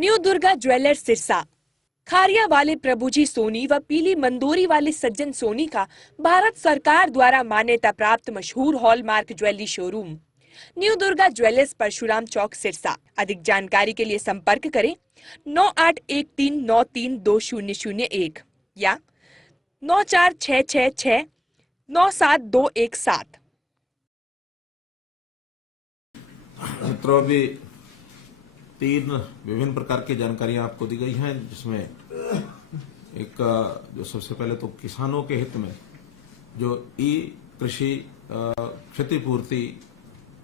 New Durga jewellers Sirsa. Khariya वाले प्रभुजी सोनी व पीली मंदोरी वाले सज्जन सोनी का भारत सरकार द्वारा मान्यता प्राप्त मशहूर hallmark jewellery showroom new Durga jewellers Parshuram Chowk Sirsa. अधिक जानकारी के लिए संपर्क करें 9813932001 या 9466697217। मित्रों, अभी 3 विभिन्न प्रकार की जानकारियां आपको दी गई हैं, जिसमें एक जो सबसे पहले तो किसानों के हित में जो ई कृषि क्षतिपूर्ति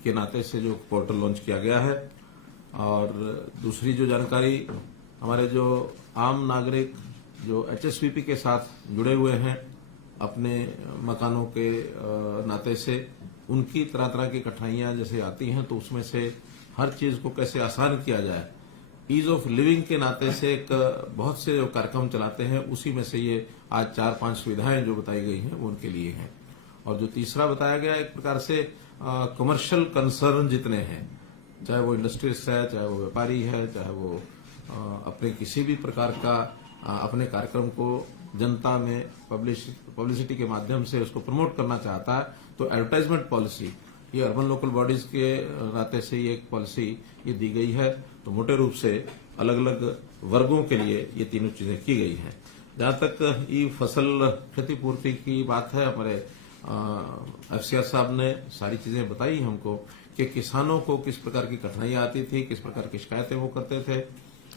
के नाते से जो पोर्टल लॉन्च किया गया है, और दूसरी जो जानकारी हमारे जो आम नागरिक जो एचएसवीपी के साथ जुड़े हुए हैं अपने मकानों के नाते से, उनकी तरह तरह की कठिनाइयां जैसे आती हैं, तो उसमें से हर चीज को कैसे आसान किया जाए, ईज ऑफ लिविंग के नाते से एक बहुत से जो कार्यक्रम चलाते हैं, उसी में से ये आज 4-5 सुविधाएं जो बताई गई हैं वो उनके लिए हैं। और जो तीसरा बताया गया, एक प्रकार से कमर्शियल कंसर्न जितने हैं, चाहे वो इंडस्ट्रीज है, चाहे वो व्यापारी है, चाहे वो अपने किसी भी प्रकार का अपने कार्यक्रम को जनता में पब्लिसिटी के माध्यम से उसको प्रमोट करना चाहता है, तो एडवर्टाइजमेंट पॉलिसी ये अर्बन लोकल बॉडीज के नाते से ये एक पॉलिसी ये दी गई है। तो मोटे रूप से अलग अलग वर्गों के लिए ये तीनों चीजें की गई हैं। जहां तक ई फसल क्षतिपूर्ति की बात है, हमारे एफसीआर साहब ने सारी चीजें बताई हमको कि किसानों को किस प्रकार की कठिनाइयां आती थी, किस प्रकार की शिकायतें वो करते थे,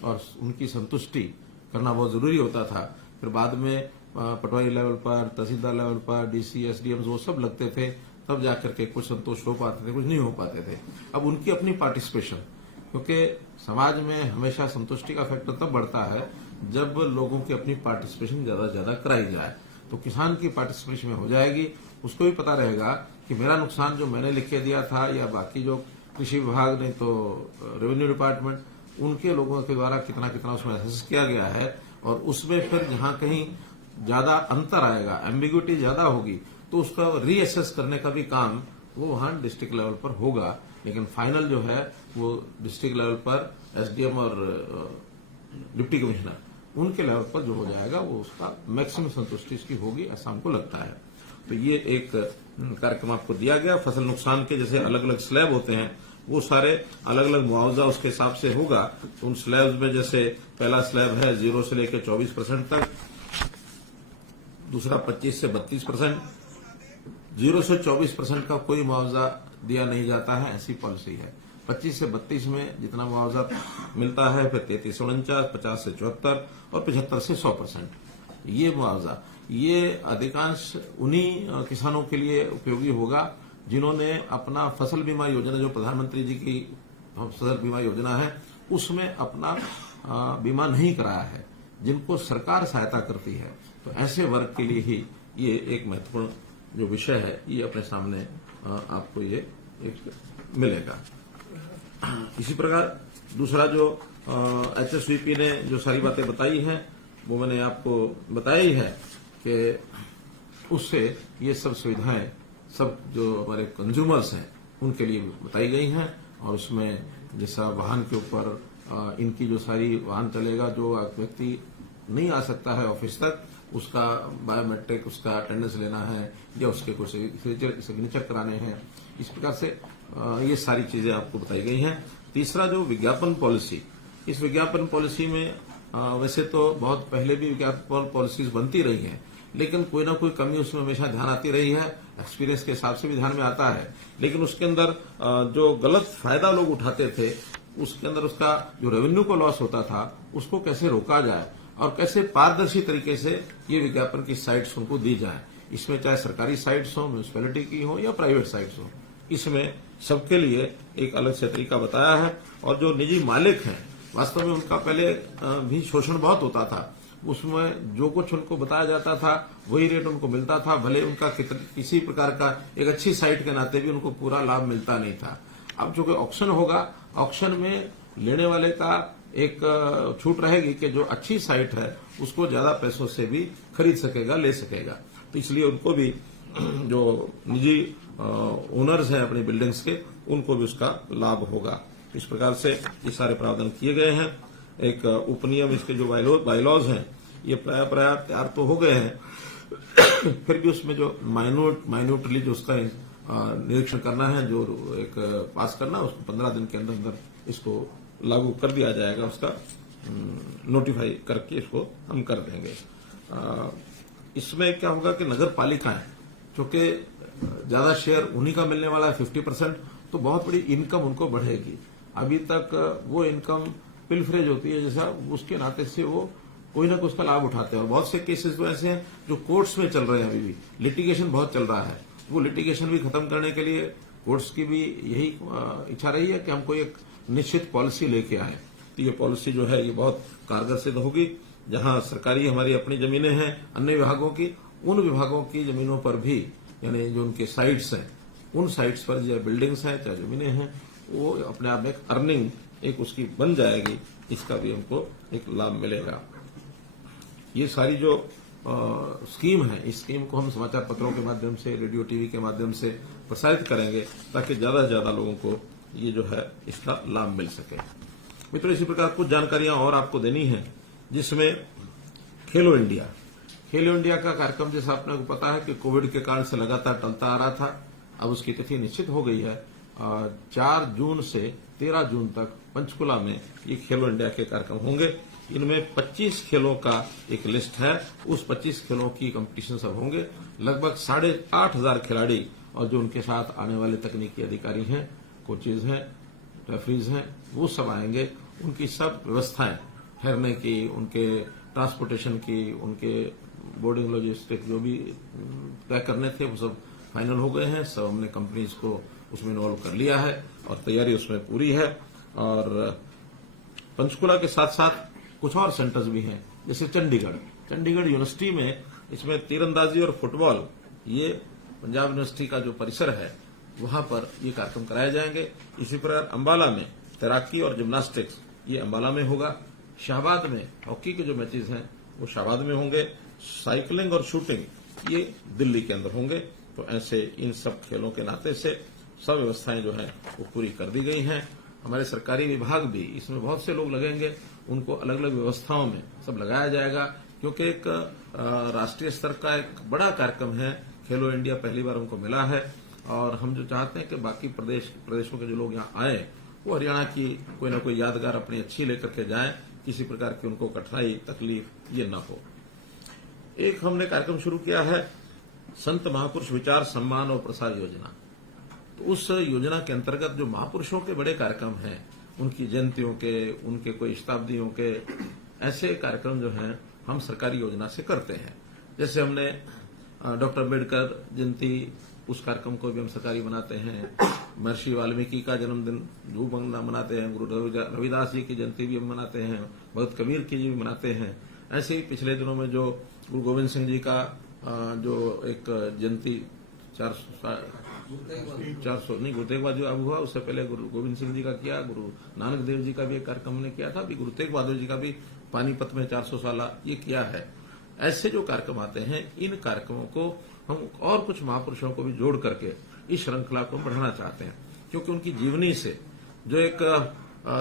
और उनकी संतुष्टि करना बहुत जरूरी होता था। फिर बाद में पटवारी लेवल पर, तहसीलदार लेवल पर, डीसी, एसडीएम वो सब लगते थे, तब जाकर के कुछ संतोष हो पाते थे, कुछ नहीं हो पाते थे। अब उनकी अपनी पार्टिसिपेशन, क्योंकि समाज में हमेशा संतुष्टि का फैक्टर तब बढ़ता है जब लोगों की अपनी पार्टिसिपेशन ज्यादा से ज्यादा कराई जाए। तो किसान की पार्टिसिपेशन में हो जाएगी, उसको भी पता रहेगा कि मेरा नुकसान जो मैंने लिख के दिया था, या बाकी जो कृषि विभाग नहीं तो रेवेन्यू डिपार्टमेंट उनके लोगों के द्वारा कितना कितना उसमें असेस किया गया है, और उसमें फिर जहां कहीं ज्यादा अंतर आएगा, एम्बिग्युइटी ज्यादा होगी, तो उसका रीअसेस करने का भी काम वो वहां डिस्ट्रिक्ट लेवल पर होगा। लेकिन फाइनल जो है वो डिस्ट्रिक्ट लेवल पर एसडीएम और डिप्टी कमिश्नर उनके लेवल पर जो हो जाएगा, वो उसका मैक्सिमम संतुष्टि इसकी होगी, ऐसा हमको लगता है। तो ये एक कार्यक्रम आपको दिया गया। फसल नुकसान के जैसे अलग अलग स्लैब होते हैं, वो सारे अलग अलग मुआवजा उसके हिसाब से होगा। तो उन स्लैब्स में जैसे पहला स्लैब है 0 से लेकर 24% तक, दूसरा 25 से 32%, 0 से 24% का कोई मुआवजा दिया नहीं जाता है, ऐसी पॉलिसी है। 25 से 32 में जितना मुआवजा मिलता है, फिर 33 से 49, 50 से 74 और 75 से 100%। ये मुआवजा ये अधिकांश उन्हीं किसानों के लिए उपयोगी होगा जिन्होंने अपना फसल बीमा योजना, जो प्रधानमंत्री जी की फसल बीमा योजना है, उसमें अपना बीमा नहीं कराया है, जिनको सरकार सहायता करती है। तो ऐसे वर्ग के लिए ही ये एक महत्वपूर्ण जो विषय है, ये अपने सामने आपको ये एक मिलेगा। इसी प्रकार दूसरा जो एचएसवीपी ने जो सारी बातें बताई हैं, वो मैंने आपको बताई है कि उससे ये सब सुविधाएं सब जो हमारे कंज्यूमर्स हैं उनके लिए बताई गई हैं। और उसमें जैसा वाहन के ऊपर इनकी जो सारी वाहन चलेगा, जो व्यक्ति नहीं आ सकता है ऑफिस तक, उसका बायोमेट्रिक उसका अटेंडेंस लेना है, या उसके कुछ सिग्नेचर कराने हैं, इस प्रकार से ये सारी चीजें आपको बताई गई हैं। तीसरा जो विज्ञापन पॉलिसी, इस विज्ञापन पॉलिसी में वैसे तो बहुत पहले भी विज्ञापन पॉलिसीज बनती रही हैं, लेकिन कोई ना कोई कमी उसमें हमेशा ध्यान आती रही है, एक्सपीरियंस के हिसाब से भी ध्यान में आता है। लेकिन उसके अंदर जो गलत फायदा लोग उठाते थे, उसके अंदर उसका जो रेवेन्यू को लॉस होता था, उसको कैसे रोका जाए और कैसे पारदर्शी तरीके से ये विज्ञापन की साइट्स उनको दी जाए। इसमें चाहे सरकारी साइट्स हो, म्यूनिसिपैलिटी की हो या प्राइवेट साइट्स हो, इसमें सबके लिए एक अलग से तरीका बताया है। और जो निजी मालिक हैं, वास्तव में उनका पहले भी शोषण बहुत होता था, उसमें जो कुछ उनको बताया जाता था वही रेट उनको मिलता था, भले उनका किसी प्रकार का एक अच्छी साइट के नाते भी उनको पूरा लाभ मिलता नहीं था। अब जो कि ऑक्शन होगा, ऑक्शन में लेने वाले का एक छूट रहेगी कि जो अच्छी साइट है उसको ज्यादा पैसों से भी खरीद सकेगा, ले सकेगा। तो इसलिए उनको भी जो निजी ओनर्स हैं अपनी बिल्डिंग्स के, उनको भी उसका लाभ होगा। इस प्रकार से ये सारे प्रावधान किए गए हैं। एक उपनियम, इसके जो बाइलॉज हैं, ये प्राय तैयार तो हो गए हैं, फिर भी उसमें जो माइन्यूटली जो उसका निरीक्षण करना है, जो एक पास करना, उसको 15 दिन के अंदर अंदर इसको लागू कर दिया जाएगा, उसका नोटिफाई करके इसको हम कर देंगे। इसमें क्या होगा कि नगर पालिकाएं, क्योंकि ज्यादा शेयर उन्हीं का मिलने वाला है 50%, तो बहुत बड़ी इनकम उनको बढ़ेगी। अभी तक वो इनकम पिलफरेज होती है जैसा, उसके नाते से वो कोई ना कोई उसका लाभ उठाते हैं। और बहुत से केसेस तो ऐसे हैं जो कोर्ट्स में चल रहे हैं, अभी भी लिटिगेशन बहुत चल रहा है। वो लिटिगेशन भी खत्म करने के लिए कोर्ट्स की भी यही इच्छा रही है कि हम कोई एक निश्चित पॉलिसी लेके आए। तो ये पॉलिसी जो है ये बहुत कारगर सिद्ध होगी। जहां सरकारी हमारी अपनी जमीनें हैं, अन्य विभागों की, उन विभागों की जमीनों पर भी, यानी जो उनके साइट्स हैं, उन साइट्स पर जो बिल्डिंग्स हैं, चाहे जमीनें हैं, वो अपने आप में एक अर्निंग एक उसकी बन जाएगी। इसका भी हमको एक लाभ मिलेगा। ये सारी जो स्कीम है, इस स्कीम को हम समाचार पत्रों के माध्यम से, रेडियो टीवी के माध्यम से प्रसारित करेंगे, ताकि ज्यादा से ज्यादा लोगों को ये जो है इसका लाभ मिल सके। मित्रों, इसी प्रकार कुछ जानकारियां और आपको देनी है, जिसमें खेलो इंडिया का कार्यक्रम, जैसा आपने को पता है कि कोविड के कारण से लगातार टलता आ रहा था। अब उसकी तिथि निश्चित हो गई है। 4 जून से 13 जून तक पंचकुला में ये खेलो इंडिया के कार्यक्रम होंगे। इनमें 25 खेलों का एक लिस्ट है। उस 25 खेलों की कंपटीशन सब होंगे। लगभग 8,500 खिलाड़ी और जो उनके साथ आने वाले तकनीकी अधिकारी हैं, कोचेज हैं, रेफरीज हैं, वो सब आएंगे। उनकी सब व्यवस्थाएं, ठहरने की, उनके ट्रांसपोर्टेशन की, उनके बोर्डिंग लॉजिस्टिक जो भी तय करने थे, वो सब फाइनल हो गए हैं। सब हमने कंपनीज को उसमें इन्वॉल्व कर लिया है और तैयारी उसमें पूरी है। और पंचकुला के साथ साथ कुछ और सेंटर्स भी हैं, जैसे चंडीगढ़ यूनिवर्सिटी में, इसमें तीरंदाजी और फुटबॉल, ये पंजाब यूनिवर्सिटी का जो परिसर है, वहां पर ये कार्यक्रम कराए जाएंगे। इसी प्रकार अंबाला में तैराकी और जिम्नास्टिक्स, ये अंबाला में होगा। शाहबाद में हॉकी के जो मैचेज हैं, वो शाहबाद में होंगे। साइकिलिंग और शूटिंग, ये दिल्ली के अंदर होंगे। तो ऐसे इन सब खेलों के नाते से सब व्यवस्थाएं जो है वो पूरी कर दी गई हैं। हमारे सरकारी विभाग भी, इसमें बहुत से लोग लगेंगे, उनको अलग अलग व्यवस्थाओं में सब लगाया जाएगा, क्योंकि एक राष्ट्रीय स्तर का एक बड़ा कार्यक्रम है। खेलो इंडिया पहली बार उनको मिला है और हम जो चाहते हैं कि बाकी प्रदेशों के जो लोग यहाँ आए, वो हरियाणा की कोई ना कोई यादगार अपनी अच्छी लेकर के जाएं, किसी प्रकार की उनको कठिनाई तकलीफ ये न हो। एक हमने कार्यक्रम शुरू किया है, संत महापुरुष विचार सम्मान और प्रसार योजना। तो उस योजना के अंतर्गत जो महापुरुषों के बड़े कार्यक्रम हैं, उनकी जयंतियों के, उनके कोई शताब्दियों के, ऐसे कार्यक्रम जो हैं हम सरकारी योजना से करते हैं। जैसे हमने डॉक्टर अम्बेडकर जयंती, उस कार्यक्रम को भी हम सरकारी बनाते हैं। महर्षि वाल्मीकि का जन्मदिन जो मनाते हैं, गुरु रविदास जी की जयंती भी हम मनाते हैं, भगत कबीर की जी भी मनाते हैं। ऐसे ही पिछले दिनों में जो गुरु गोविंद सिंह जी का जो एक जयंती 400 नहीं, गुरु तेग बहादुर अब हुआ, उससे पहले गुरु गोविंद सिंह जी का किया। गुरु नानक देव जी का भी एक कार्यक्रम हमने किया था। अभी गुरु तेग बहादुर जी का भी पानीपत में 400 साल ये किया है। ऐसे जो कार्यक्रम आते हैं, इन कार्यक्रमों को हम और कुछ महापुरुषों को भी जोड़ करके इस श्रृंखला को बढ़ाना चाहते हैं, क्योंकि उनकी जीवनी से जो एक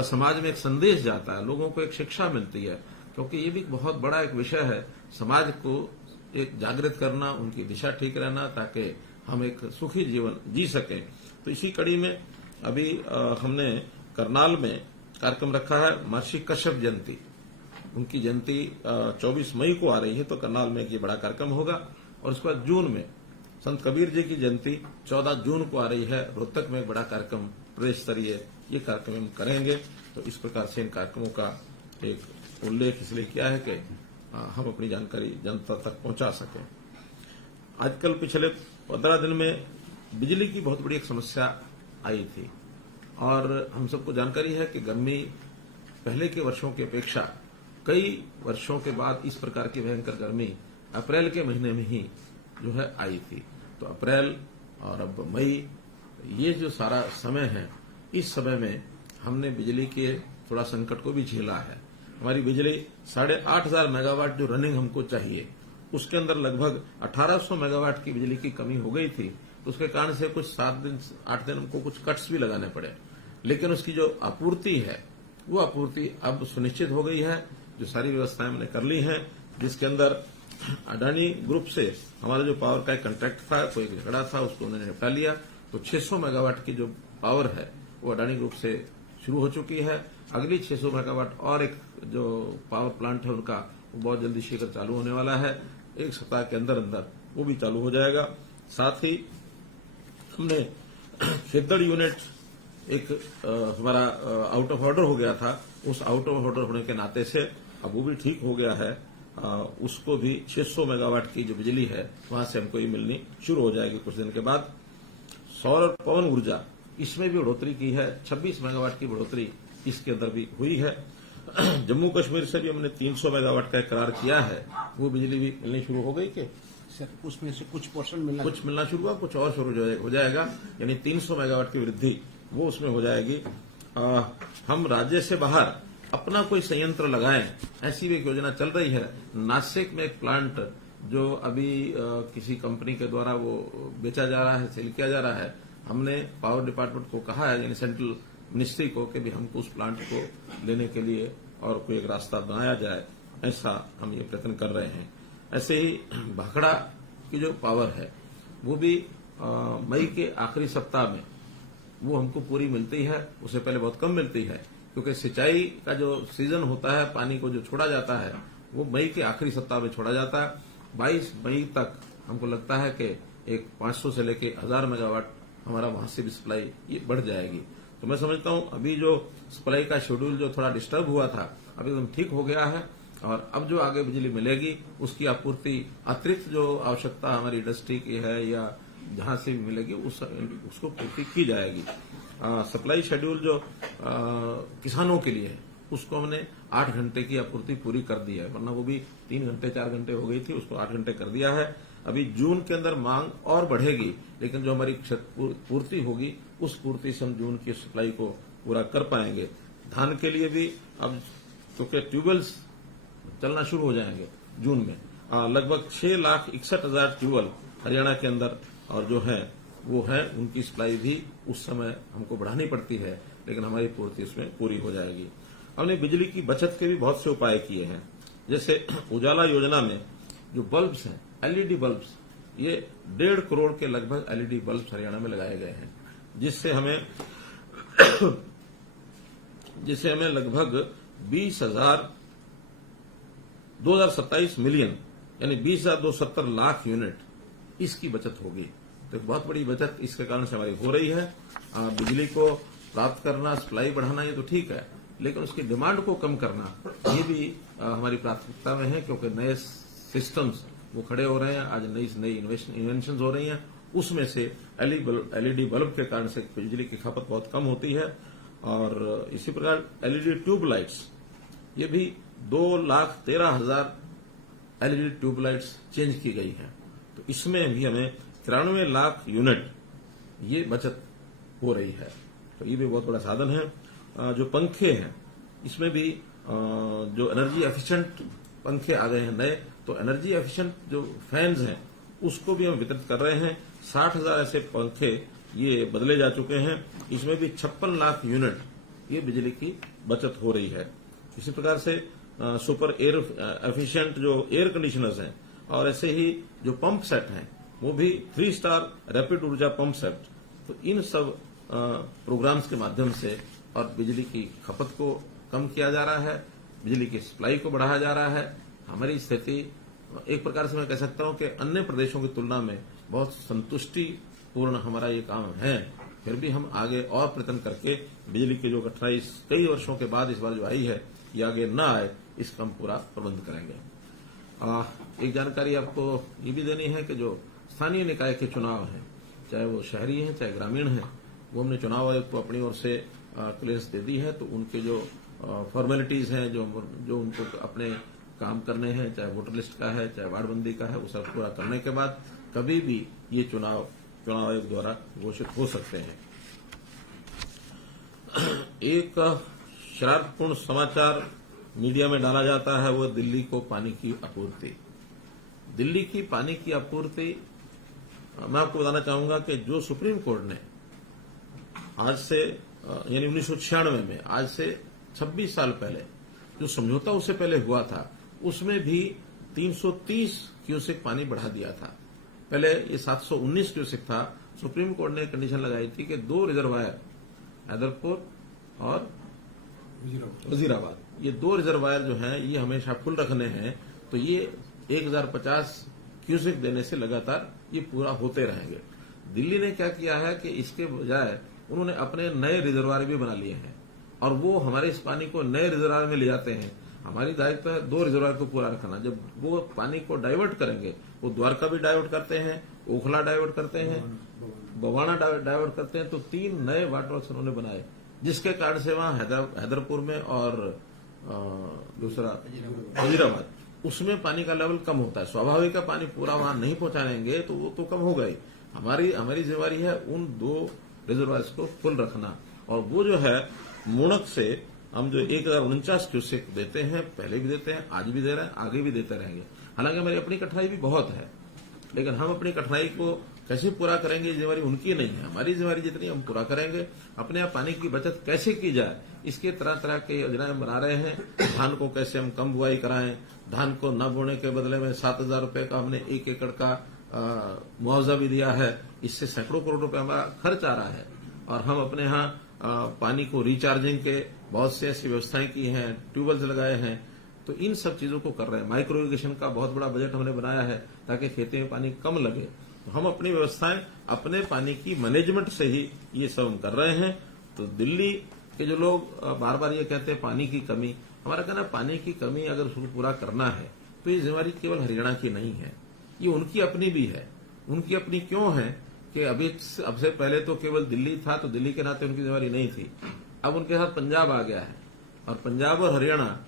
समाज में एक संदेश जाता है, लोगों को एक शिक्षा मिलती है। क्योंकि ये भी बहुत बड़ा एक विषय है, समाज को एक जागृत करना, उनकी दिशा ठीक रहना, ताकि हम एक सुखी जीवन जी सकें। तो इसी कड़ी में अभी हमने करनाल में कार्यक्रम रखा है, महर्षि कश्यप जयंती। उनकी जयंती 24 मई को आ रही है, तो करनाल में ये बड़ा कार्यक्रम होगा। और उसके बाद जून में संत कबीर जी की जयंती 14 जून को आ रही है। रोहतक में एक बड़ा कार्यक्रम प्रदेश स्तरीय ये कार्यक्रम हम करेंगे। तो इस प्रकार से इन कार्यक्रमों का एक उल्लेख इसलिए किया है कि हम अपनी जानकारी जनता तक पहुंचा सकें। आजकल पिछले 15 दिन में बिजली की बहुत बड़ी एक समस्या आई थी और हम सबको जानकारी है कि गर्मी पहले के वर्षों की अपेक्षा कई वर्षों के बाद इस प्रकार की भयंकर गर्मी अप्रैल के महीने में ही जो है आई थी। तो अप्रैल और अब मई, ये जो सारा समय है, इस समय में हमने बिजली के थोड़ा संकट को भी झेला है। हमारी बिजली 8,500 मेगावाट जो रनिंग हमको चाहिए, उसके अंदर लगभग 1800 मेगावाट की बिजली की कमी हो गई थी। तो उसके कारण से कुछ 7 दिन 8 दिन हमको कुछ कट्स भी लगाने पड़े। लेकिन उसकी जो आपूर्ति है वो आपूर्ति अब सुनिश्चित हो गई है। जो सारी व्यवस्थाएं हमने कर ली हैं, जिसके अंदर अडानी ग्रुप से हमारा जो पावर का एक कॉन्ट्रैक्ट था, कोई झगड़ा था, उसको उन्होंने निपटा लिया। तो 600 मेगावाट की जो पावर है वो अडानी ग्रुप से शुरू हो चुकी है। अगली 600 मेगावाट और एक जो पावर प्लांट है उनका, वो बहुत जल्दी शीघ्र चालू होने वाला है। एक सप्ताह के अंदर अंदर वो भी चालू हो जाएगा। साथ ही हमने खेतड़ यूनिट एक हमारा आउट ऑफ ऑर्डर हो गया था, उस आउट ऑफ ऑर्डर होने के नाते से अब वो भी ठीक हो गया है। उसको भी 600 मेगावाट की जो बिजली है वहां से हमको ये मिलनी शुरू हो जाएगी कुछ दिन के बाद। सौर और पवन ऊर्जा, इसमें भी बढ़ोतरी की है, 26 मेगावाट की बढ़ोतरी इसके अंदर भी हुई है। जम्मू कश्मीर से भी हमने 300 मेगावाट का करार किया है, वो बिजली भी मिलनी शुरू हो गई कि सर उसमें से कुछ पोर्शन मिलना शुरू हुआ, कुछ और शुरू हो जाएगा। यानी 300 मेगावाट की वृद्धि वो उसमें हो जाएगी। हम राज्य से बाहर अपना कोई संयंत्र लगाएं, ऐसी भी एक योजना चल रही है। नासिक में एक प्लांट जो अभी किसी कंपनी के द्वारा वो बेचा जा रहा है, सेल किया जा रहा है, हमने पावर डिपार्टमेंट को कहा है, यानी सेंट्रल मिनिस्ट्री को, कि भी हमको उस प्लांट को लेने के लिए और कोई एक रास्ता बनाया जाए, ऐसा हम ये प्रयत्न कर रहे हैं। ऐसे ही भाखड़ा की जो पावर है वो भी मई के आखिरी सप्ताह में वो हमको पूरी मिलती है। उससे पहले बहुत कम मिलती है, क्योंकि सिंचाई का जो सीजन होता है, पानी को जो छोड़ा जाता है, वो मई के आखिरी सप्ताह में छोड़ा जाता है। 22 मई तक हमको लगता है कि एक 500 से लेके 1000 मेगावाट हमारा वहां से भी सप्लाई ये बढ़ जाएगी। तो मैं समझता हूं अभी जो सप्लाई का शेड्यूल जो थोड़ा डिस्टर्ब हुआ था, अभी एकदम ठीक हो गया है। और अब जो आगे बिजली मिलेगी उसकी आपूर्ति अतिरिक्त जो आवश्यकता हमारी इंडस्ट्री की है या जहां से भी मिलेगी उसको पूर्ति की जाएगी। सप्लाई शेड्यूल जो किसानों के लिए है उसको हमने 8 घंटे की आपूर्ति पूरी कर दी है, वरना वो भी 3 घंटे 4 घंटे हो गई थी, उसको 8 घंटे कर दिया है। अभी जून के अंदर मांग और बढ़ेगी, लेकिन जो हमारी पूर्ति होगी उस पूर्ति से हम जून की सप्लाई को पूरा कर पाएंगे। धान के लिए भी अब क्योंकि ट्यूबवेल्स चलना शुरू हो जाएंगे जून में, लगभग 6,61,000 ट्यूबवेल हरियाणा के अंदर और जो है वो है, उनकी सप्लाई भी उस समय हमको बढ़ानी पड़ती है, लेकिन हमारी पूर्ति उसमें पूरी हो जाएगी। हमने बिजली की बचत के भी बहुत से उपाय किए हैं, जैसे उजाला योजना में जो बल्ब्स हैं, एलईडी बल्ब्स, ये 1.5 करोड़ के लगभग एलईडी बल्ब्स हरियाणा में लगाए गए हैं, जिससे हमें लगभग 2027 मिलियन यानी 20,270 लाख यूनिट इसकी बचत होगी। तो बहुत बड़ी बचत इसके कारण से हमारी हो रही है। बिजली को प्राप्त करना, सप्लाई बढ़ाना ये तो ठीक है, लेकिन उसकी डिमांड को कम करना ये भी हमारी प्राथमिकता में है, क्योंकि नए सिस्टम्स वो खड़े हो रहे हैं, आज नई इन्वेंशन हो रही हैं, उसमें से एलईडी बल्ब के कारण से बिजली की खपत बहुत कम होती है। और इसी प्रकार एलईडी ट्यूबलाइट्स, ये भी 2,13,000 एलईडी ट्यूबलाइट्स चेंज की गई हैं, तो इसमें भी हमें 93 लाख यूनिट ये बचत हो रही है। तो ये भी बहुत बड़ा साधन है। जो पंखे हैं इसमें भी जो एनर्जी एफिशिएंट पंखे आ गए हैं नए, तो एनर्जी एफिशिएंट जो फैंस हैं उसको भी हम वितरित कर रहे हैं। 60,000 ऐसे पंखे ये बदले जा चुके हैं, इसमें भी 56 लाख यूनिट ये बिजली की बचत हो रही है। इसी प्रकार से सुपर एयर एफिशिएंट जो एयर कंडीशनर्स हैं, और ऐसे ही जो पंप सेट हैं वो भी 3 स्टार रैपिड ऊर्जा पंप सेट, तो इन सब प्रोग्राम्स के माध्यम से और बिजली की खपत को कम किया जा रहा है, बिजली की सप्लाई को बढ़ाया जा रहा है। हमारी स्थिति एक प्रकार से मैं कह सकता हूं कि अन्य प्रदेशों की तुलना में बहुत संतुष्टिपूर्ण हमारा ये काम है। फिर भी हम आगे और प्रयत्न करके बिजली की जो कठिनाई कई वर्षों के बाद इस बार जो आई है ये आगे न आए, इसका हम पूरा प्रबंध करेंगे। एक जानकारी आपको ये भी देनी है कि जो स्थानीय निकाय के चुनाव हैं, चाहे वो शहरी हैं चाहे ग्रामीण हैं, वो हमने चुनाव आयोग को अपनी ओर से क्लियरेंस दे दी है। तो उनके जो फॉर्मेलिटीज हैं, जो उनको अपने काम करने हैं, चाहे वोटर लिस्ट का है चाहे वार्डबंदी का है, वो सब पूरा करने के बाद कभी भी ये चुनाव आयोग द्वारा घोषित हो सकते हैं। एक शरारतपूर्ण समाचार मीडिया में डाला जाता है, वो दिल्ली को पानी की आपूर्ति। दिल्ली की पानी की आपूर्ति, मैं आपको बताना चाहूंगा कि जो सुप्रीम कोर्ट ने आज से यानी 1996 में आज से 26 साल पहले जो समझौता उससे पहले हुआ था उसमें भी 330 क्यूसेक पानी बढ़ा दिया था। पहले ये 719 क्यूसेक था। सुप्रीम कोर्ट ने कंडीशन लगाई थी कि 2 रिजर्वायर हैदरपुर और वजीराबाद, ये 2 रिजर्वायर जो हैं ये हमेशा फुल रखने हैं, तो ये 1050 क्यूसेक देने से लगातार ये पूरा होते रहेंगे। दिल्ली ने क्या किया है कि इसके बजाय उन्होंने अपने नए रिजर्वायर भी बना लिए हैं और वो हमारे इस पानी को नए रिजर्वायर में ले जाते हैं। हमारी दायित्व है 2 रिजर्वायर को पूरा रखना। जब वो पानी को डाइवर्ट करेंगे, वो द्वारका भी डाइवर्ट करते हैं, ओखला डाइवर्ट करते हैं, बवाना डाइवर्ट करते हैं, तो 3 नए वाटर वर्क्स उन्होंने बनाए, जिसके कारण से वहां हैदरपुर में और दूसरा वजीराबाद उसमें पानी का लेवल कम होता है। स्वाभाविक है पानी पूरा वहां नहीं पहुंचाएंगे तो वो तो कम होगा ही। हमारी जिम्मेवारी है उन 2 रिजर्वायर्स को फुल रखना। और वो जो है मुणक से हम जो 1049 क्यूसेक देते हैं, पहले भी देते हैं, आज भी दे रहे हैं, आगे भी देते रहेंगे। हालांकि हमारी अपनी कठिनाई भी बहुत है, लेकिन हम अपनी कठिनाई को कैसे पूरा करेंगे जिम्मेवारी उनकी नहीं है, हमारी जिम्मेवारी जितनी हम पूरा करेंगे। अपने आप पानी की बचत कैसे की जाए इसके तरह तरह के योजनाएं बना रहे हैं। धान को कैसे हम कम बुआई कराएं, धान को न बोने के बदले में 7000 रुपए का हमने 1 एकड़ का मुआवजा भी दिया है। इससे सैकड़ों करोड़ रुपए हमारा खर्च आ रहा है। और हम अपने यहाँ पानी को रिचार्जिंग के बहुत से ऐसी व्यवस्थाएं की हैं, ट्यूबवेल्स लगाए हैं, तो इन सब चीजों को कर रहे हैं। माइक्रो इरिगेशन का बहुत बड़ा बजट हमने बनाया है ताकि खेती में पानी कम लगे। तो हम अपनी व्यवस्थाएं अपने पानी की मैनेजमेंट से ही ये सब हम कर रहे हैं। तो दिल्ली के जो लोग बार बार ये कहते हैं पानी की कमी, हमारा कहना है पानी की कमी अगर उसको पूरा करना है तो ये जिम्मेवारी केवल हरियाणा की नहीं है, ये उनकी अपनी भी है। उनकी अपनी क्यों है कि अब से पहले तो केवल दिल्ली था, तो दिल्ली के नाते उनकी जिम्मेवारी नहीं थी। अब उनके साथ पंजाब आ गया है और पंजाब और हरियाणा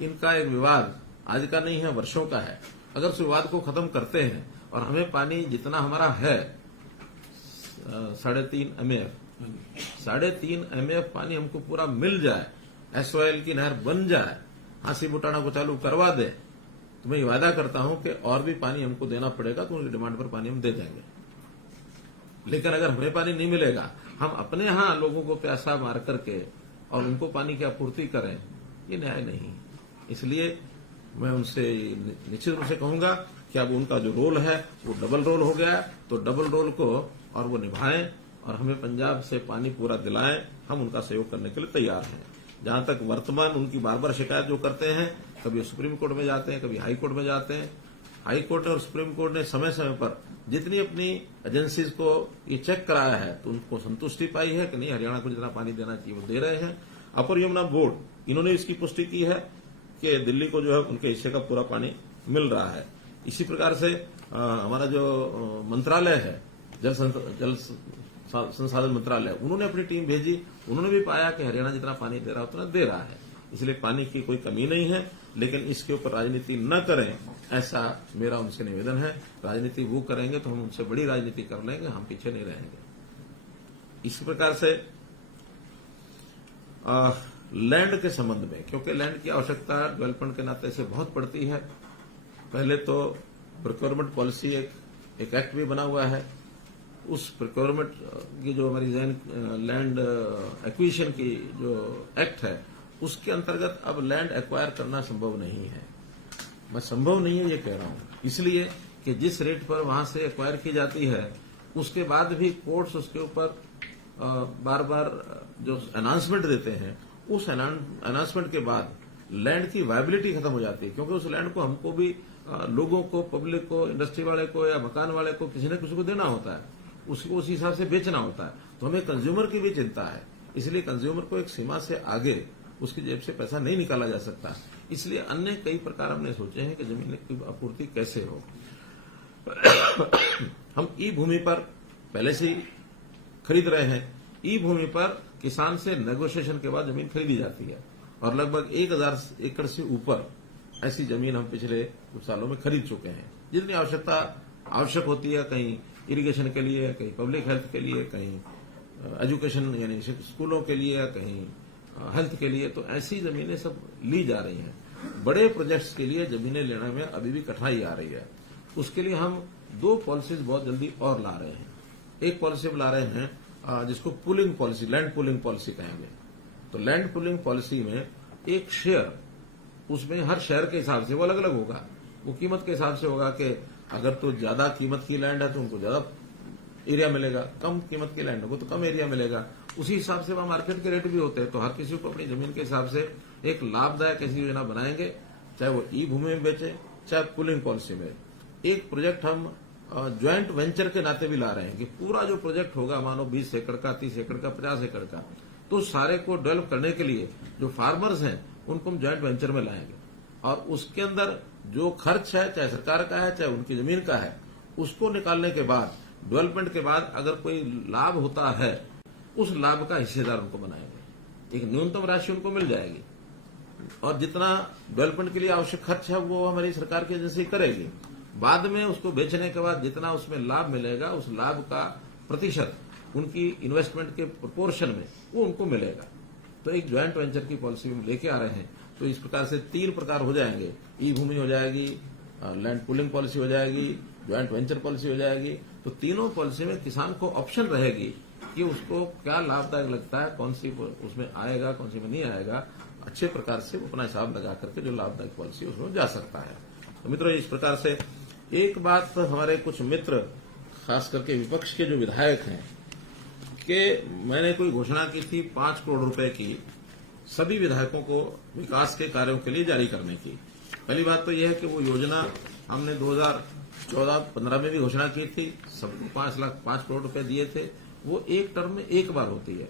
इनका एक विवाद आज का नहीं है, वर्षों का है। अगर उस विवाद को खत्म करते हैं और हमें पानी जितना हमारा है 3.5 MF पानी हमको पूरा मिल जाए, SYL की नहर बन जाए, हांसी बुटाना को चालू करवा दे, तो मैं ये वादा करता हूं कि और भी पानी हमको देना पड़ेगा तो उनकी डिमांड पर पानी हम दे देंगे। लेकिन अगर हमें पानी नहीं मिलेगा, हम अपने यहां लोगों को प्यासा मार करके और उनको पानी की आपूर्ति करें, ये न्याय नहीं। इसलिए मैं उनसे निश्चित रूप से कहूंगा कि अब उनका जो रोल है वो डबल रोल हो गया, तो डबल रोल को और वो निभाएं और हमें पंजाब से पानी पूरा दिलाएं। हम उनका सहयोग करने के लिए तैयार हैं। जहां तक वर्तमान उनकी बार बार शिकायत जो करते हैं, कभी सुप्रीम कोर्ट में जाते हैं, कभी हाई कोर्ट में जाते हैं। हाई कोर्ट और सुप्रीम कोर्ट ने समय समय पर जितनी अपनी एजेंसीज को ये चेक कराया है तो उनको संतुष्टि पाई है कि नहीं, हरियाणा को जितना पानी देना चाहिए वो दे रहे हैं। अपर यमुना बोर्ड इन्होंने इसकी पुष्टि की है कि दिल्ली को जो है उनके हिस्से का पूरा पानी मिल रहा है। इसी प्रकार से हमारा जो मंत्रालय है, जल संसाधन मंत्रालय, उन्होंने अपनी टीम भेजी, उन्होंने भी पाया कि हरियाणा जितना पानी दे रहा है उतना दे रहा है। इसलिए पानी की कोई कमी नहीं है, लेकिन इसके ऊपर राजनीति न करें, ऐसा मेरा उनसे निवेदन है। राजनीति वो करेंगे तो हम उनसे बड़ी राजनीति कर लेंगे, हम पीछे नहीं रहेंगे। इसी प्रकार से लैंड के संबंध में, क्योंकि लैंड की आवश्यकता डेवलपमेंट के नाते से बहुत पड़ती है। पहले तो प्रोक्योरमेंट पॉलिसी एक एक्ट भी बना हुआ है। उस प्रोक्योरमेंट की जो हमारी लैंड एक्विजिशन की जो एक्ट है, उसके अंतर्गत अब लैंड एक्वायर करना संभव नहीं है। मैं संभव नहीं है ये कह रहा हूं इसलिए कि जिस रेट पर वहां से एक्वायर की जाती है, उसके बाद भी कोर्ट्स उसके ऊपर बार बार जो अनाउंसमेंट देते हैं, उस अनाउंसमेंट के बाद लैंड की वायबिलिटी खत्म हो जाती है। क्योंकि उस लैंड को हमको भी लोगों को, पब्लिक को, इंडस्ट्री वाले को या मकान वाले को किसी न किसी को देना होता है, उसको उस हिसाब से बेचना होता है। तो हमें कंज्यूमर की भी चिंता है, इसलिए कंज्यूमर को एक सीमा से आगे उसकी जेब से पैसा नहीं निकाला जा सकता। इसलिए अन्य कई प्रकार हमने सोचे हैं कि जमीन की आपूर्ति कैसे हो। हम ई भूमि पर पहले से ही खरीद रहे हैं। ई भूमि पर किसान से नेगोशिएशन के बाद जमीन खरीदी जाती है और लगभग 1000 एकड़ से ऊपर ऐसी जमीन हम पिछले कुछ सालों में खरीद चुके हैं। जितनी आवश्यक होती है, कहीं इरिगेशन के लिए, कहीं पब्लिक हेल्थ के लिए, कहीं एजुकेशन यानी स्कूलों के लिए, कहीं हेल्थ के लिए, तो ऐसी जमीनें सब ली जा रही हैं। बड़े प्रोजेक्ट्स के लिए जमीनें लेने में अभी भी कठिनाई आ रही है। उसके लिए हम 2 पॉलिसीज बहुत जल्दी और ला रहे हैं। एक पॉलिसी ला रहे हैं जिसको pulling policy, land pulling policy कहेंगे। तो लैंड पुलिंग पॉलिसी में एक शेयर, उसमें हर शहर के हिसाब से वो अलग अलग होगा, वो कीमत के हिसाब से होगा कि अगर तो ज्यादा कीमत की लैंड है तो उनको ज्यादा एरिया मिलेगा, कम कीमत की लैंड होगा तो कम एरिया मिलेगा। उसी हिसाब से वहां मार्केट के रेट भी होते हैं। तो हर किसी को अपनी जमीन के हिसाब से एक लाभदायक ऐसी योजना बनाएंगे, चाहे वो ई भूमि में बेचे चाहे पुलिंग पॉलिसी में। एक प्रोजेक्ट हम ज्वाइंट वेंचर के नाते भी ला रहे हैं कि पूरा जो प्रोजेक्ट होगा, मानो 20 एकड़ का, 30 एकड़ का, 50 एकड़ का, तो सारे को डेवलप करने के लिए जो फार्मर्स हैं उनको हम ज्वाइंट वेंचर में लाएंगे और उसके अंदर जो खर्च है, चाहे सरकार का है चाहे उनकी जमीन का है, उसको निकालने के बाद, डेवलपमेंट के बाद अगर कोई लाभ होता है, उस लाभ का हिस्सेदार उनको बनाएंगे। एक न्यूनतम राशि उनको मिल जाएगी और जितना डेवलपमेंट के लिए आवश्यक खर्च है वो हमारी सरकार की एजेंसी करेगी। बाद में उसको बेचने के बाद जितना उसमें लाभ मिलेगा, उस लाभ का प्रतिशत उनकी इन्वेस्टमेंट के प्रोपोर्शन में वो उनको मिलेगा। तो एक ज्वाइंट वेंचर की पॉलिसी हम लेके आ रहे हैं। तो इस प्रकार से 3 प्रकार हो जाएंगे, ई भूमि हो जाएगी, लैंड पुलिंग पॉलिसी हो जाएगी, ज्वाइंट वेंचर पॉलिसी हो जाएगी। तो तीनों पॉलिसी में किसान को ऑप्शन रहेगी कि उसको क्या लाभदायक लगता है, कौन सी उसमें आएगा, कौन सी में नहीं आएगा। अच्छे प्रकार से वो अपना हिसाब लगा करके जो लाभदायक पॉलिसी उसमें जा सकता है। तो मित्रों, इस प्रकार से एक बात हमारे कुछ मित्र, खास करके विपक्ष के जो विधायक हैं, कि मैंने कोई घोषणा की थी 5 करोड़ रुपए की सभी विधायकों को विकास के कार्यों के लिए जारी करने की। पहली बात तो यह है कि वो योजना हमने 2014-15 में भी घोषणा की थी, सबको 5 करोड़ रुपए दिए थे। वो एक टर्म में एक बार होती है,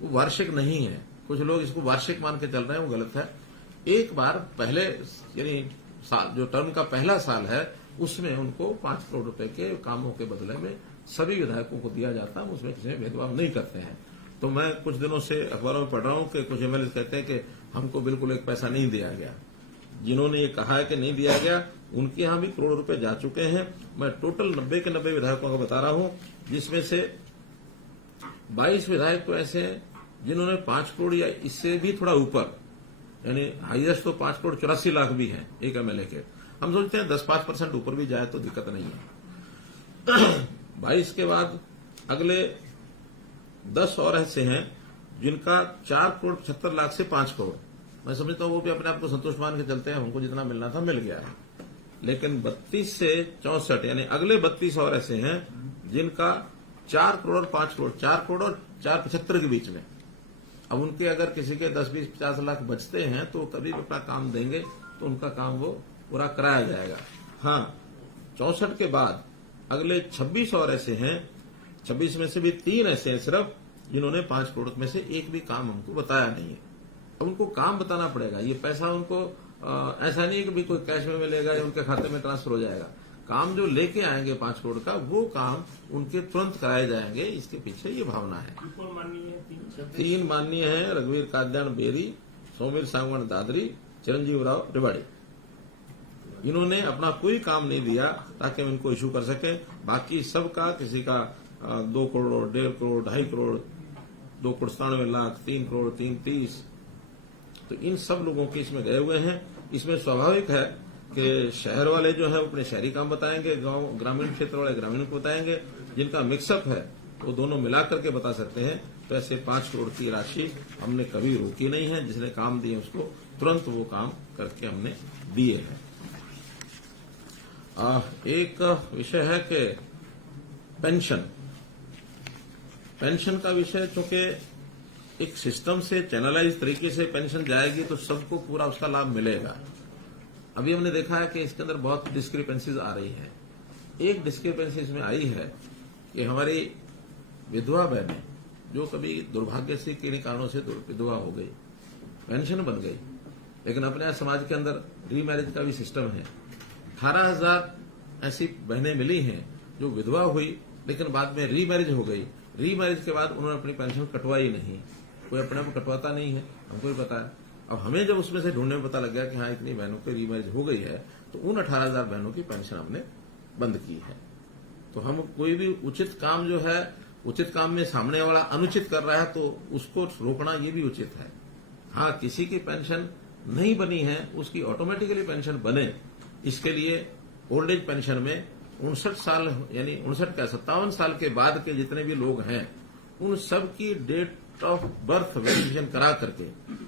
वो वार्षिक नहीं है। कुछ लोग इसको वार्षिक मान के चल रहे हैं, वो गलत है। एक बार पहले, यानी साल, जो टर्म का पहला साल है, उसमें उनको 5 करोड़ रुपए के कामों के बदले में सभी विधायकों को दिया जाता है। उसमें किसी में भेदभाव नहीं करते हैं। तो मैं कुछ दिनों से अखबारों में पढ़ रहा हूं कि कुछ एमएलए कहते हैं कि हमको बिल्कुल एक पैसा नहीं दिया गया। जिन्होंने ये कहा है कि नहीं दिया गया, उनके यहां भी करोड़ रुपए जा चुके हैं। मैं टोटल 90 के 90 विधायकों को बता रहा हूं, जिसमें से 22 विधायक तो ऐसे हैं जिन्होंने 5 करोड़ या इससे भी थोड़ा ऊपर, यानी हाईएस्ट तो 5 करोड़ 84 लाख भी है एक एमएलए के। हम सोचते हैं 10-5% ऊपर भी जाए तो दिक्कत नहीं है। 22 के बाद अगले 10 और ऐसे हैं जिनका 4 करोड़ 75 लाख से 5 करोड़। मैं समझता हूं वो भी अपने आप को संतुष्ट मान के चलते हैं, हमको जितना मिलना था मिल गया है। लेकिन 32 से 64, यानी अगले 32 और ऐसे हैं जिनका 4 करोड़ और 5 करोड़, 4 करोड़ और 475 के बीच में। अब उनके अगर किसी के 10-20-50 लाख बचते हैं तो कभी भी अपना काम देंगे तो उनका काम वो पूरा कराया जाएगा। हाँ, 64 के बाद अगले 26 और ऐसे हैं, 26 में से भी 3 ऐसे हैं सिर्फ जिन्होंने 5 करोड़ में से एक भी काम हमको बताया नहीं है। अब उनको काम बताना पड़ेगा। ये पैसा उनको ऐसा नहीं है कि भी कोई कैश में मिलेगा या उनके खाते में ट्रांसफर हो जाएगा। काम जो लेके आएंगे 5 करोड़ का, वो काम उनके तुरंत कराए जाएंगे। इसके पीछे ये भावना है। 3 माननीय है, रघुवीर काद्यान बेरी, सौमिर सांगवान दादरी, चिरंजीव राव रेवाड़ी। इन्होंने अपना कोई काम नहीं दिया ताकि हम इनको इश्यू कर सके। बाकी सबका, किसी का 2 करोड़, 1.5 करोड़, 2.5 करोड़, 2 करोड़ 97 लाख, 3 करोड़, 330, तो इन सब लोगों के इसमें गए हुए हैं। इसमें स्वाभाविक है कि शहर वाले जो है अपने शहरी काम बताएंगे, गांव ग्रामीण क्षेत्र वाले ग्रामीण को बताएंगे। जिनका मिक्सअप है वो दोनों मिला करके बता सकते हैं। तो ऐसे 5 करोड़ की राशि हमने कभी रोकी नहीं है। जिसने काम दिए उसको तुरंत वो काम करके हमने दिए हैं। एक विषय है कि पेंशन का विषय, चूंकि एक सिस्टम से चैनलाइज तरीके से पेंशन जाएगी तो सबको पूरा उसका लाभ मिलेगा। अभी हमने देखा है कि इसके अंदर बहुत डिस्क्रिपेंसीज आ रही हैं। एक डिस्क्रिपेंसी इसमें आई है कि हमारी विधवा बहनें जो कभी दुर्भाग्य से किन्हीं कारणों से विधवा हो गई, पेंशन बन गई, लेकिन अपने समाज के अंदर रीमैरिज का भी सिस्टम है। 18,000 ऐसी बहनें मिली हैं जो विधवा हुई लेकिन बाद में रीमैरिज हो गई। रीमैरिज के बाद उन्होंने अपनी पेंशन कटवाई नहीं। कोई अपने आप कटवाता नहीं है, हमको भी पता है। अब हमें जब उसमें से ढूंढने में पता लग गया कि हाँ इतनी बहनों की रीमैरिज हो गई है, तो उन 18,000 बहनों की पेंशन हमने बंद की है। तो हम कोई भी उचित काम जो है, उचित काम में सामने वाला अनुचित कर रहा है तो उसको रोकना ये भी उचित है। हाँ, किसी की पेंशन नहीं बनी है उसकी ऑटोमेटिकली पेंशन बने, इसके लिए ओल्ड एज पेंशन में 59 साल, यानी 59 का 57 साल के बाद के जितने भी लोग हैं उन सब की date date of birth verification करा करके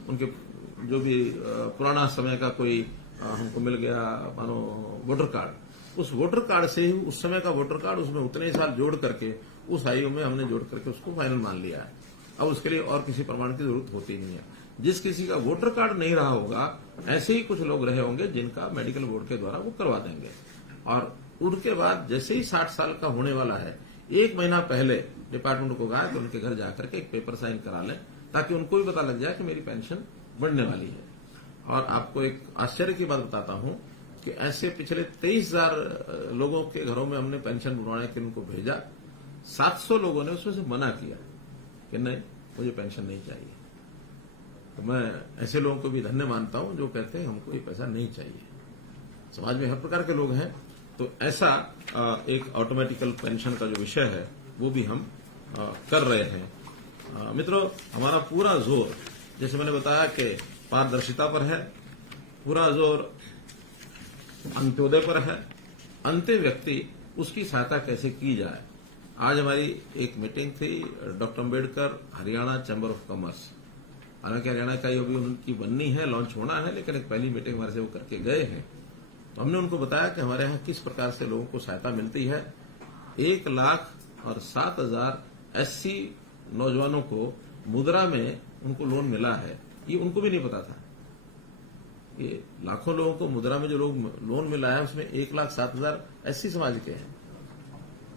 उनके जो भी पुराना समय का कोई हमको मिल गया मानो वोटर कार्ड, उस वोटर कार्ड से ही उस समय का वोटर कार्ड उसमें उतने ही साल जोड़ करके उस आयु में हमने जोड़ करके उसको फाइनल मान लिया है। अब उसके लिए और किसी प्रमाण की जरूरत होती नहीं है। जिस किसी का वोटर कार्ड नहीं रहा होगा, ऐसे ही कुछ लोग रहे होंगे जिनका मेडिकल बोर्ड के द्वारा वो करवा देंगे, और उनके बाद जैसे ही 60 साल का होने वाला है, 1 महीना पहले डिपार्टमेंट को कहा कि उनके घर जाकर के एक पेपर साइन करा लें, ताकि उनको भी पता लग जाए कि मेरी पेंशन बढ़ने वाली है। और आपको एक आश्चर्य की बात बताता हूं कि ऐसे पिछले 23,000 लोगों के घरों में हमने पेंशन बनवाने के लिए उनको भेजा, 700 लोगों ने उसमें से मना किया कि नहीं, मुझे पेंशन नहीं चाहिए। तो मैं ऐसे लोगों को भी धन्य मानता हूं जो कहते हैं हमको ये पैसा नहीं चाहिए। समाज में हर प्रकार के लोग हैं, तो ऐसा एक ऑटोमेटिकल पेंशन का जो विषय है वो भी हम कर रहे हैं। मित्रों, हमारा पूरा जोर, जैसे मैंने बताया कि पारदर्शिता पर है, पूरा जोर अंत्योदय पर है, अंत्य व्यक्ति उसकी सहायता कैसे की जाए। आज हमारी एक मीटिंग थी doctor Ambedkar Haryana chamber of commerce, हालांकि हरियाणा का ये भी उनकी बननी है, लॉन्च होना है, लेकिन एक पहली मीटिंग हमारे से वो करके गए हैं। तो हमने उनको बताया कि हमारे यहाँ किस प्रकार से लोगों को सहायता मिलती है। 1,07,000 एससी नौजवानों को मुद्रा में उनको लोन मिला है, ये उनको भी नहीं पता था। ये लाखों लोगों को मुद्रा में जो लोग लोन मिला है उसमें 1,07,000 एससी समाज के हैं।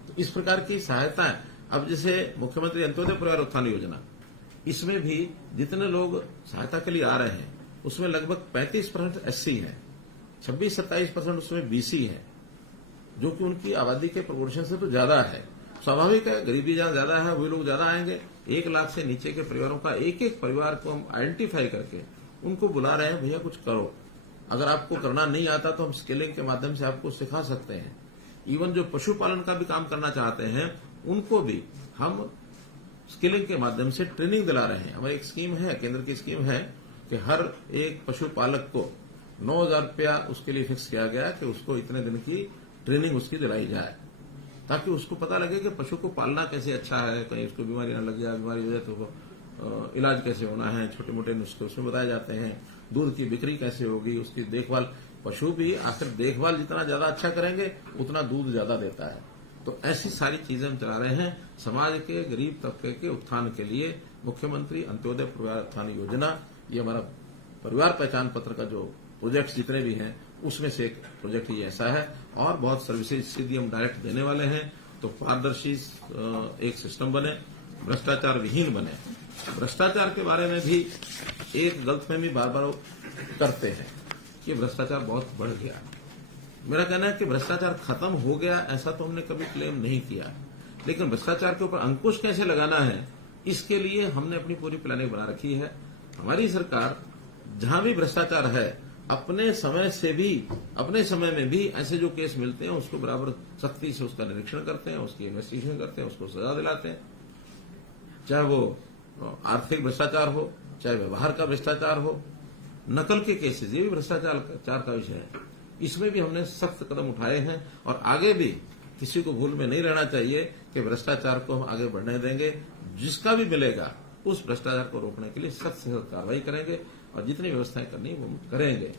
तो इस प्रकार की सहायता, अब जैसे मुख्यमंत्री अंत्योदय परिवार उत्थान योजना, इसमें भी जितने लोग सहायता के लिए आ रहे हैं उसमें लगभग 35% एससी है, 26-27% उसमें बीसी है, जो कि उनकी आबादी के प्रोपोर्शन से तो ज्यादा है। स्वाभाविक है, गरीबी जहां ज्यादा है वही लोग ज्यादा आएंगे। 1 लाख से नीचे के परिवारों का एक परिवार को हम आइडेंटिफाई करके उनको बुला रहे हैं, भैया कुछ करो। अगर आपको करना नहीं आता तो हम स्किलिंग के माध्यम से आपको सिखा सकते हैं। इवन जो पशुपालन का भी काम करना चाहते हैं उनको भी हम स्किलिंग के माध्यम से ट्रेनिंग दिला रहे हैं। हमारी एक स्कीम है, केंद्र की स्कीम है कि हर एक पशुपालक को 9,000 रुपया उसके लिए फिक्स किया गया कि उसको इतने दिन की ट्रेनिंग उसकी दिलाई जाए, ताकि उसको पता लगे कि पशु को पालना कैसे अच्छा है, कहीं उसको बीमारी न लग जाए, बीमारी हो जाए तो इलाज कैसे होना है, छोटे मोटे नुस्खे उसमें बताए जाते हैं, दूध की बिक्री कैसे होगी, उसकी देखभाल। पशु भी आखिर देखभाल जितना ज्यादा अच्छा करेंगे उतना दूध ज्यादा देता है। तो ऐसी सारी चीजें हम चला रहे हैं समाज के गरीब तबके के उत्थान के लिए। मुख्यमंत्री अंत्योदय परिवार उत्थान योजना, ये हमारा परिवार पहचान पत्र का जो प्रोजेक्ट जितने भी हैं उसमें से एक प्रोजेक्ट ही ऐसा है, और बहुत सर्विसेज सीधी हम डायरेक्ट देने वाले हैं। तो पारदर्शी एक सिस्टम बने, भ्रष्टाचार विहीन बने। भ्रष्टाचार के बारे में भी एक गलतफहमी बार बार करते हैं कि भ्रष्टाचार बहुत बढ़ गया। मेरा कहना है कि भ्रष्टाचार खत्म हो गया ऐसा तो हमने कभी क्लेम नहीं किया, लेकिन भ्रष्टाचार के ऊपर अंकुश कैसे लगाना है इसके लिए हमने अपनी पूरी प्लानिंग बना रखी है। हमारी सरकार जहां भी भ्रष्टाचार है अपने समय में भी ऐसे जो केस मिलते हैं उसको बराबर सख्ती से उसका निरीक्षण करते हैं, उसकी इन्वेस्टिगेशन करते हैं, उसको सजा दिलाते हैं। चाहे वो आर्थिक भ्रष्टाचार हो, चाहे व्यवहार का भ्रष्टाचार हो, नकल के केसेस, ये भी भ्रष्टाचार का विषय है। इसमें भी हमने सख्त कदम उठाए हैं, और आगे भी किसी को भूल में नहीं रहना चाहिए कि भ्रष्टाचार को हम आगे बढ़ने देंगे। जिसका भी मिलेगा उस भ्रष्टाचार को रोकने के लिए सख्त से सख्त कार्रवाई करेंगे, और जितनी व्यवस्थाएं करनी है वो हम करेंगे।